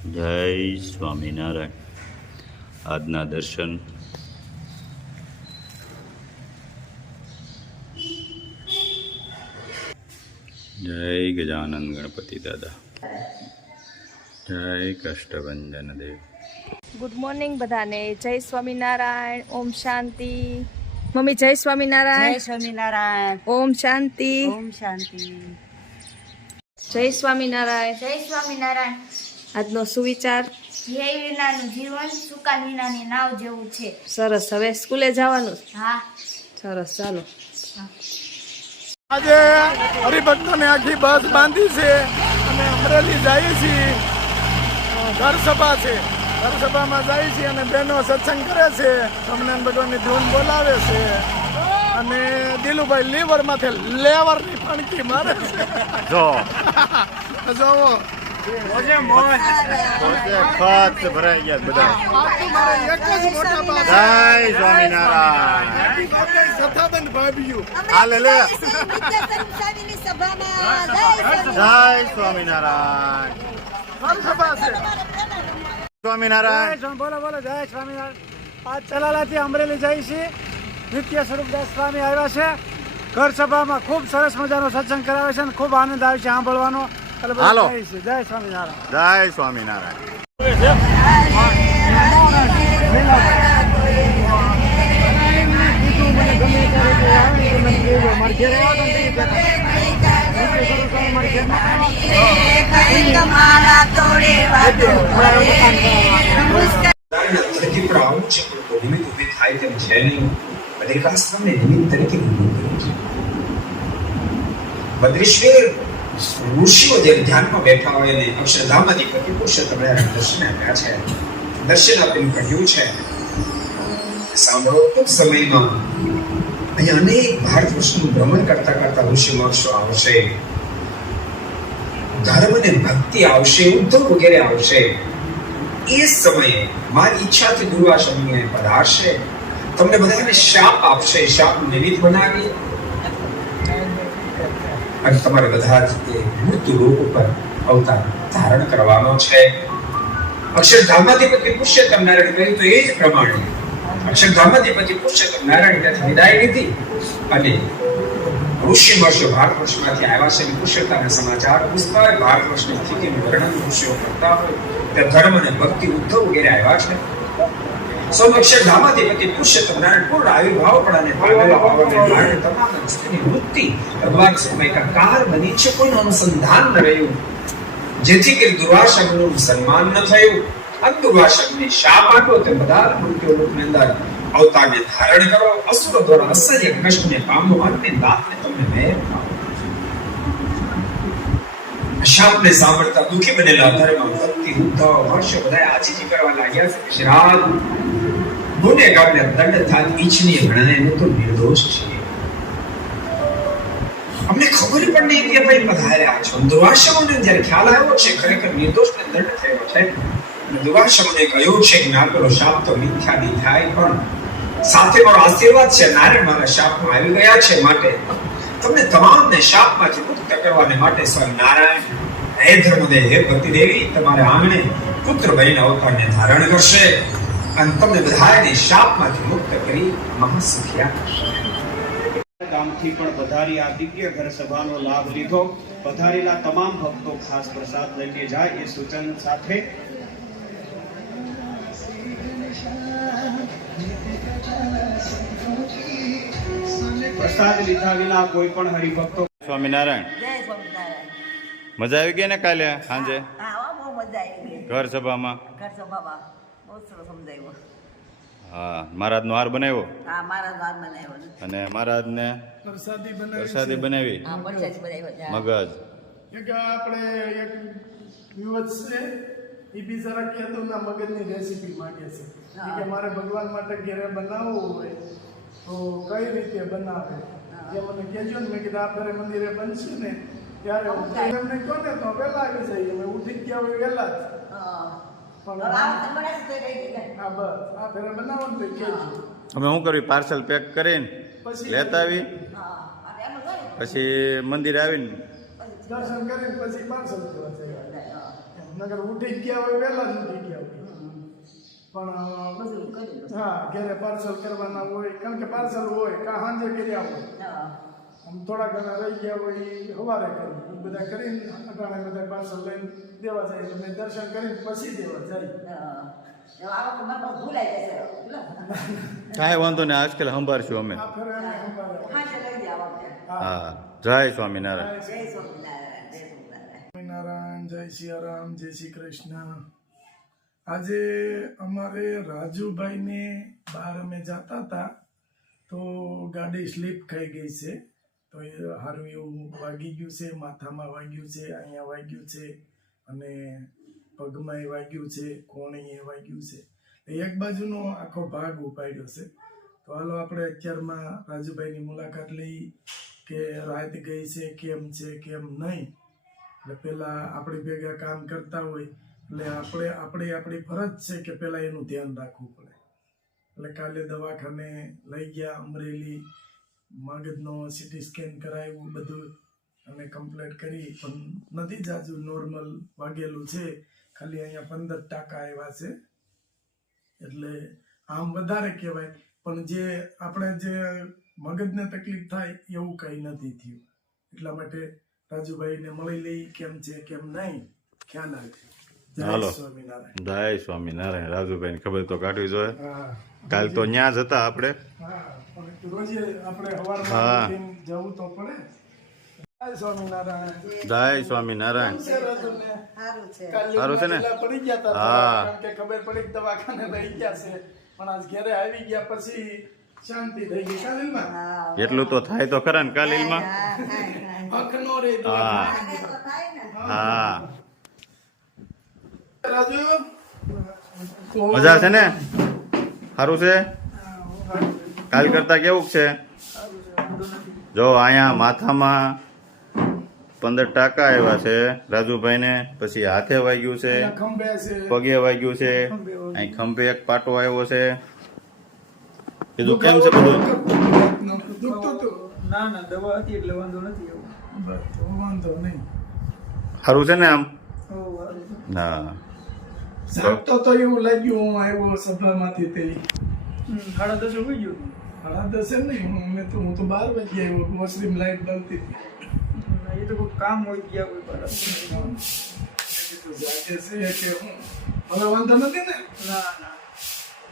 જય સ્વામિનારાયણ. આજના દર્શન જય ગજાનંદ ગણપતિ દાદા, જય કષ્ટભંજન દેવ. ગુડ મોર્નિંગ બધાને. જય સ્વામિનારાયણ. ઓમ શાંતિ. મમ્મી જય સ્વામિનારાયણ. જય સ્વામિનારાયણ. ઓમ શાંતિ. ઓમ શાંતિ. જય સ્વામિનારાયણ. જય સ્વામિનારાયણ. આજનો સુવિચાર ધ્યેય વિનાનું જીવન સુકાન વિનાની નાવ જેવું છે. સરસ. હવે સ્કૂલે જવાનું. હા. સરસ, ચાલો. આજે હરિભક્તોને આખી બસ બાંધી છે અને અમરેલી જઈએ છીએ. ઘર સભા છે, ઘર સભામાં જાય છે અને બહેનો સત્સંગ કરે છે, સ્વામિનારાયણ ભગવાનની ધૂન બોલાવે છે અને દિલુભાઈ લીવર માથે લેવરની ફણકી મારે છે. જોવો ભરાઈ ગયા બધા. એક જ મોટા બાપ. જય સ્વામિનારાયણ. સથાબંધ ભાભીઓ હાલે લે. જય ઘર સ્વામિનારાયણ. સભા છે. સ્વામિનારાયણ. બોલો બોલો. જય સ્વામિનારાયણ. આજ ચલાલાથી અમરેલી જાય છે. નિત્ય સ્વરૂપદાસ સ્વામી આવ્યા છે. ઘર સભામાં ખૂબ સરસ મજાનો સત્સંગ કરાવે છે અને ખૂબ આનંદ આવે છે સાંભળવાનો. એટલે બધું હાલો. જાય છે. જય સ્વામિનારાયણ. જય સ્વામિનારાયણ. ધરતી પર આવું છે પણ નિમિત્ત ઊભી થાય તેમ છે નહીં. બદ્રિકાશ્રમને નિમિત્ત તરીકે ઊભું કર્યું છે. બદ્રીશ્વર ઋષિઓ જે ધ્યાનમાં બેઠા હોય ને અક્ષરધામાધિપતિ પુરુષોત્તમ દર્શન આપ્યા છે. દર્શન આપીને કહ્યું છે, સાંભળો ટૂંક સમયમાં અહીંયા અનેક ભારત વર્ષનું ભ્રમણ કરતા કરતા ઋષિ મહર્ષિ આવશે. ધર્મ અને ભક્તિ આવશે, ઉદ્ધવ વગેરે આવશે. એ સમયે મારી ઈચ્છાથી દુર્વાસા મુનિ પધારશે, તમને બધાને શાપ આપશે, શાપ નિમિત્ત બનાવી અને તમારે બધા જ એ મૃત્યુ લોક ઉપર અવતાર ધારણ કરવાનો છે. અક્ષરધામાધિપતિ પુરુષોત્તમ નારાયણ કહ્યું તો એ જ પ્રમાણે અક્ષરધામાધિપતિ પુરુષોત્તમ નારાયણ ત્યાંથી વિદાય લીધી અને ઋષિ મહર્ષિઓ ભારત વર્ષમાંથી આવ્યા છે. પુરુષોત્તમના સમાચાર પૂછતા હોય, ભારત વર્ષની સ્થિતિનું વર્ણન ઋષિઓ કરતા હોય, ત્યાં ધર્મ અને ભક્તિ ઉદ્ધવ વગેરે આવ્યા છે. અક્ષરધામાધિપતિ પુરુષોત્તમ નારાયણ પૂર્ણ આવિર્ભાવ પડાને પામેલા હોવાને કારણે તમામ વસ્તુની વૃત્તિ ભગવાન સમય કા કાર બની છે. કોઈનું અનુસંધાન ન રહ્યું, જેથી કરી દુર્વાસા મુનિનું સન્માન ન થયું અને દુર્વાસા મુનિ શાપ આપ્યો તે બધા મૃત્યુ લોકની અંદર અવતારને ધારણ કરો, અસુરો દ્વારા અસહ્ય કષ્ટને પામો અને દાંતને તમને મેર પામો. શાપને સાંભળતા દુઃખી બનેલા ધર્મ ભક્તિ ઉદ્ધવ મહર્ષિ બધા આજીજી કરવા લાગ્યા છે. શ્રાદ્ધ ગુનેગારને દંડ થાય ઈચ્છનીય ગણાય તો નિર્દોષ છે. અમને ખબર પણ નહીં કે ભાઈ પધાર્યા છો. દુર્વાસાઓને જ્યારે ખ્યાલ આવ્યો છે ખરેખર નિર્દોષને દંડ થયો છે, દુર્વાસાઓને કહ્યું છે કે ના પેલો શાપ તો મિથ્યા નહીં થાય, પણ સાથે મારો આશીર્વાદ છે. નારાયણ મારા શાપમાં આવી ગયા છે, માટે તમને તમામને શાપમાંથી મુક્ત કરવાને માટે સ્વયં નારાયણ હે ધર્મદેવ, હે ભક્તિ દેવી તમારે આંગણે પુત્ર બનીને અવતારને ધારણ કરશે અને તમને બધાને શાપમાંથી મુક્ત કરી મહાસુખિયા કરશે. ગામથી પણ પધારી આ દિવ્ય ઘર સભાનો લાભ લીધો. પધારેલા તમામ ભક્તો ખાસ પ્રસાદ લઈને જાય એ સૂચન સાથે પ્રસાદ લીધા વિના કોઈ પણ હરિભક્તો. સ્વામિનારાયણ. જય સ્વામિનારાયણ. મજા આવી ગઈ ને કાલે સાંજે હા, બહુ મજા આવી ગઈ. ઘર સભામાં? ઘર સભામાં બહુ સરસ સમજાવ્યું. હા, મહારાજનો હાર બનાવ્યો હા, મારા દ્વાર બનાવ્યો. અને મહારાજને પ્રસાદી પ્રસાદી બનાવી, હા, પરસાદ બનાવ્યો. મગજ. એક આપણે એક યુવક છે, એ બિચારા કેતુના મગજની રેસીપી માંગે છે. ઈ કે મારે ભગવાન માટે ઘેરે બનાવવું હોય તો કઈ રીતે બનાવે એ મને કહેજો ને. મેં કીધું આ ફેરે મંદિરે બનશે ને ત્યારે હું એમને કહો ને તો વહેલા આવી જાય. અમે ઉઠી જ ગયા હોય વહેલા જ. પણ હા બસ આ ફેરે બનાવવાનું તો કહેજો. અમે શું કર્યું, પાર્સલ પેક કરીને પછી લેતા આવી, પછી મંદિરે આવીને દર્શન કરીને પછી પાર્સલ કરવા જઈએ. નગર ઉઠી જ ગયા હોય વહેલા જ ઉઠી ગયા હોય પણ બધું કર્યું હા ઘરે પાર્સલ કરવાના હોય કારણ કે પાર્સલ હોય કાં સાંજે કર્યા હોય હા આમ થોડા ઘણા રહી ગયા હોય ઈ સવારે કરી બધા કરીને અટાણે બધા પાર્સલ લઈને દેવા જાય એટલે મેં દર્શન કરીને પછી દેવા જાય હા આ વખતે મને બહુ ભૂલાઈ જશે કાંઈ વાંધો નહીં આજકાલ સંભાળશું અમે આ ફેરે એને સંભાળે. હાજર લઈ જાય આ વખતે હા જય સ્વામિનારાયણ જય સ્વામિનારાયણ જય સ્વામિનારાયણ સ્વામિનારાયણ જય સિયારામ જય શ્રી કૃષ્ણ આજે અમારે રાજુભાઈને બહાર અમે જતા હતા તો ગાડી સ્લીપ ખાઈ ગઈ છે તો એ સારું એવું વાગી ગયું છે માથામાં વાગ્યું છે અહીંયા વાગ્યું છે અને પગમાં વાગ્યું છે કોણીએ વાગ્યું છે એક બાજુનો આખો ભાગ ઉપાડ્યો છે તો હાલો આપણે અત્યારમાં રાજુભાઈની મુલાકાત લઈ કે રાત ગઈ છે કેમ નહીં એટલે પહેલાં આપણી ભેગા કામ કરતા હોય એટલે આપણી ફરજ છે કે પહેલાં એનું ધ્યાન રાખવું પડે એટલે કાલે દવાખાને લઈ ગયા અમરેલી મગજનો સીટી સ્કેન કરાવ્યું બધું અને કમ્પ્લીટ કરી પણ નથી જાજુ નોર્મલ વાગેલું છે ખાલી અહીંયા 15% આવ્યા છે એટલે આમ વધારે કહેવાય પણ જે આપણે જે મગજને તકલીફ થાય એવું કંઈ નથી થયું એટલા માટે રાજુભાઈને મળી લઈ કેમ છે કેમ નહીં ખ્યાલ આવે જય હાલો. સ્વામિનારાયણ જય સ્વામિનારાયણ રાજુભાઈને ખબર તો કાઢવી જોઈએ હા કાલ તો ન્યા જ હતા આપણે હા પણ રોજે આપણે હા. સવારમાં જવું તો પડે જય સ્વામિનારાયણ જય સ્વામિનારાયણ કેમ છે રાજુને? સારું છે કાલે સારું છે ને? ઢીલા પડી ગયા હતા હા. કારણ કે ખબર પડી કે દવાખાને લઈ ગયા છે પણ આજ ઘરે આવી ગયા પછી શાંતિ થઈ ગઈ કાલીમાં એટલું તો થાય તો ખરા ને કાલીમાં હક નો રે હા હા રાજુ મજા છે ને સારું છે કાલ કરતા કેવું છે જો અહીંયા માથામાં 15% આવ્યા છે રાજુભાઈને પછી હાથે વાગ્યું છે ખંભે છે પગે વાગ્યું છે અહીં ખંભે એક પાટો આવ્યો છે કીધું કેમ છે બધું દુખતું હતું ના ના દવા હતી એટલે વાંધો નથી એવું બસ તો વાંધો નહીં સારું છે ને આમ હો વારું છે. હા સાપતો તો એવું લાગ્યું હું આવ્યો સભામાંથી તે 10:30 હોઈ ગયું સાડા દસે નહીં હું તો 12 વાગે આવ્યો વોશરૂમ લાઈટ બનતી હતી એ તો કોઈ કામ હોય ગયા કોઈ પર જાગે છે કે હવે વાંધો નથી ને ના ના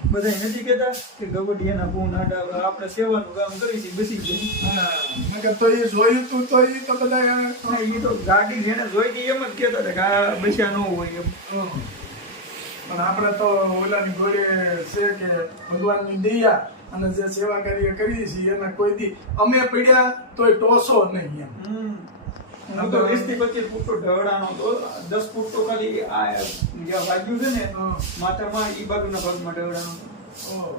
બધા નથી કહેતા કે ગવડિયાના ફોન આડા આપણે સેવાનું કામ કરી છે બેસી ગયું હા મગર તો એ જોયું તું તો એ તો બધા એ તો ગાડી જેને જોઈ હતી એમ જ કહેતા હતા કે આ બેસ્યા ન હોય એમ પણ આપણે તો ઓલાની ઘોડે છે કે ભગવાનની દયા અને જે સેવા કરીએ છીએ એના કોઈ દી અમે પીડ્યા તોય ટોસો નહીં એમ હું તો 20 થી 25 ફૂટ ઢવડાનો તો 10 ફૂટ તો ખાલી આ જ્યાં વાગ્યું છે ને માથામાં ઈ બાજુના ભાગમાં ઢવડાનો ઓહો.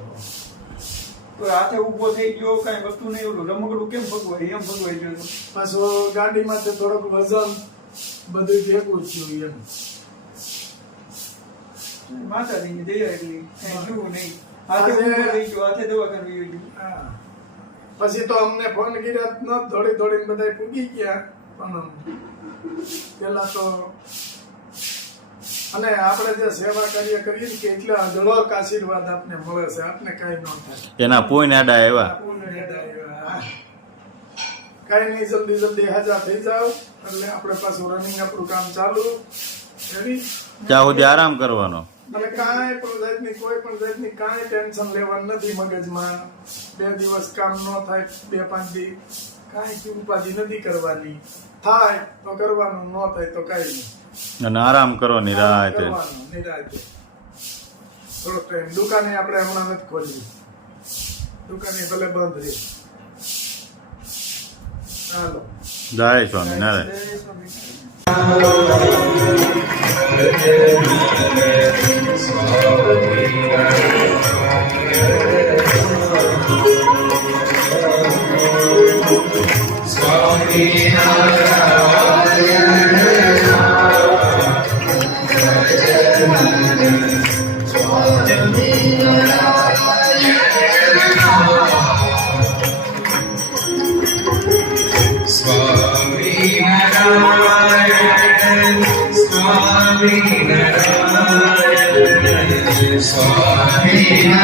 તો હાથે ઊભો થઈ ગયો કાંઈ વસ્તુ નહીં ઓલું રમકડું કેમ ભગવાય એમ ભગવાઈ ગયો પાછો ગાડીમાંથી થોડોક વજન બધું ભેગું થયું એમ માતાજીની દયા એટલી કાંઈ જોવું નહીં હાથે ઊભો થઈ ગયો હાથે દવાખાને વહી ગયો હા. પછી તો અમને ફોન કર્યા ન દોડીને બધા પૂગી ગયા પણ પેલા તો અને આપણે જે સેવા કરીએ કે એટલે અઢળક આશીર્વાદ આપને મળે છે આપને કઈ ન થાય એના પોઈન્ટ આડા આવ્યા કઈ નહીં જલ્દી હાજર થઈ જાવ એટલે આપણે પાછું રનિંગ આપણું કામ ચાલુ એવી ત્યાં સુધી આરામ કરવાનો અને કાંઈ પણ જાતની કોઈ પણ જાતની કાંઈ ટેન્શન લેવાનું નથી મગજમાં 2 દિવસ કામ ન થાય 2-5 દી કાંઈ ઉપાધિ નથી કરવાની થાય તો કરવાનું ન થાય તો કાંઈ નહીં અને આરામ કરો નિરાતે કરવાનું નિરાંતે થોડોક ટાઈમ દુકાને આપણે હમણાં નથી ખોલવી દુકાને ભલે બંધ રહી હાલો જય સ્વામિનારાયણ જય Swaminarayan Swami Narayan, Swami Swaminarayan